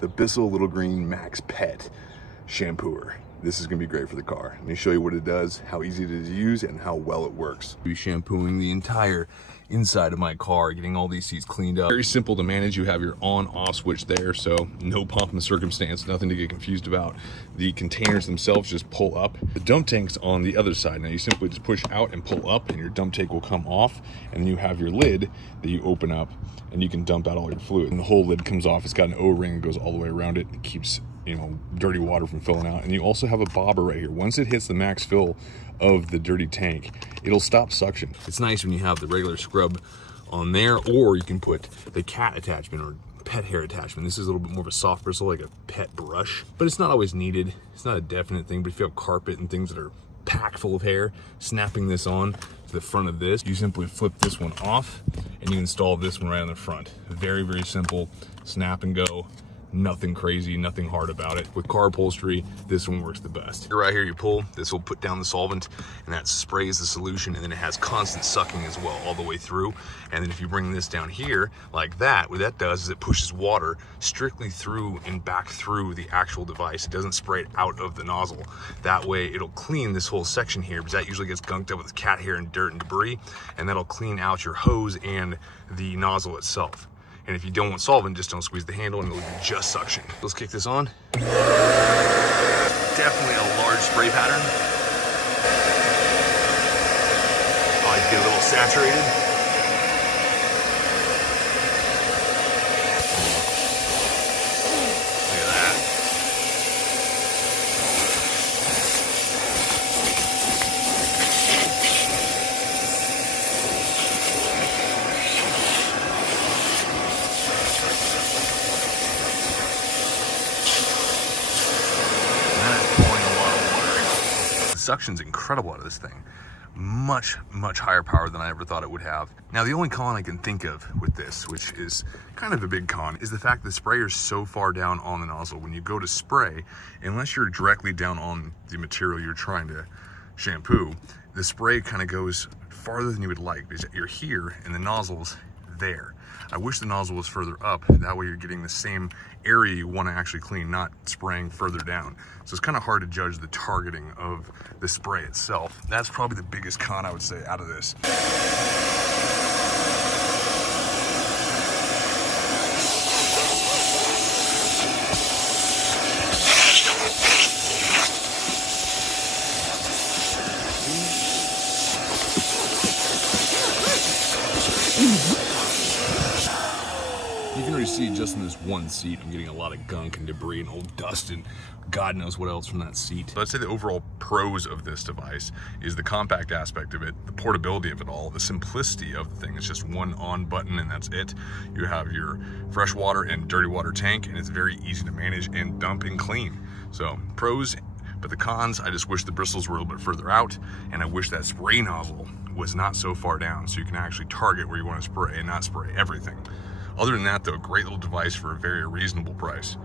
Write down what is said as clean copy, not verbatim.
The Bissell Little Green Max Pet Shampooer. This is gonna be great for the car. Let me show you what it does, how easy it is to use, and how well it works. I'll be shampooing the entire inside of my car, getting all these seats cleaned up. Very simple to manage. You have your on-off switch there, so no pump in circumstance, nothing to get confused about. The containers themselves just pull up. The dump tank's on the other side. Now you simply just push out and pull up, and your dump tank will come off, and you have your lid that you open up, and you can dump out all your fluid. And the whole lid comes off. It's got an O-ring that goes all the way around it. It keeps, you know, dirty water from filling out. And you also have a bobber right here. Once it hits the max fill of the dirty tank, it'll stop suction. It's nice when you have the regular scrub on there, or you can put the cat attachment or pet hair attachment. This is a little bit more of a soft bristle, like a pet brush, but it's not always needed. It's not a definite thing, but if you have carpet and things that are packed full of hair, snapping this on to the front of this, you simply flip this one off and you install this one right on the front. Very, very simple, snap and go. Nothing crazy, nothing hard about it. With car upholstery, this one works the best. Right here, you pull, this will put down the solvent, and that sprays the solution, and then it has constant sucking as well all the way through. And then if you bring this down here, like that, what that does is it pushes water strictly through and back through the actual device. It doesn't spray it out of the nozzle. That way, it'll clean this whole section here, because that usually gets gunked up with cat hair and dirt and debris, and that'll clean out your hose and the nozzle itself. And if you don't want solvent, just don't squeeze the handle and it'll do just suction. Let's kick this on. Definitely a large spray pattern. I like to get a little saturated. Look at that. Suction's incredible out of this thing. Much higher power than I ever thought it would have. Now the only con I can think of with this, which is kind of a big con, is the fact that the sprayer's so far down on the nozzle. When you go to spray, unless you're directly down on the material you're trying to shampoo, the spray kind of goes farther than you would like, because you're here and the nozzle's there. I wish the nozzle was further up, that way you're getting the same area you want to actually clean, not spraying further down. So it's kind of hard to judge the targeting of the spray itself. That's probably the biggest con I would say out of this. You can already see just in this one seat, I'm getting a lot of gunk and debris and old dust and God knows what else from that seat. So I'd say the overall pros of this device is the compact aspect of it, the portability of it all, the simplicity of the thing. It's just one on button and that's it. You have your fresh water and dirty water tank, and it's very easy to manage and dump and clean. So pros, but the cons, I just wish the bristles were a little bit further out, and I wish that spray nozzle was not so far down so you can actually target where you want to spray and not spray everything. Other than that though, great little device for a very reasonable price.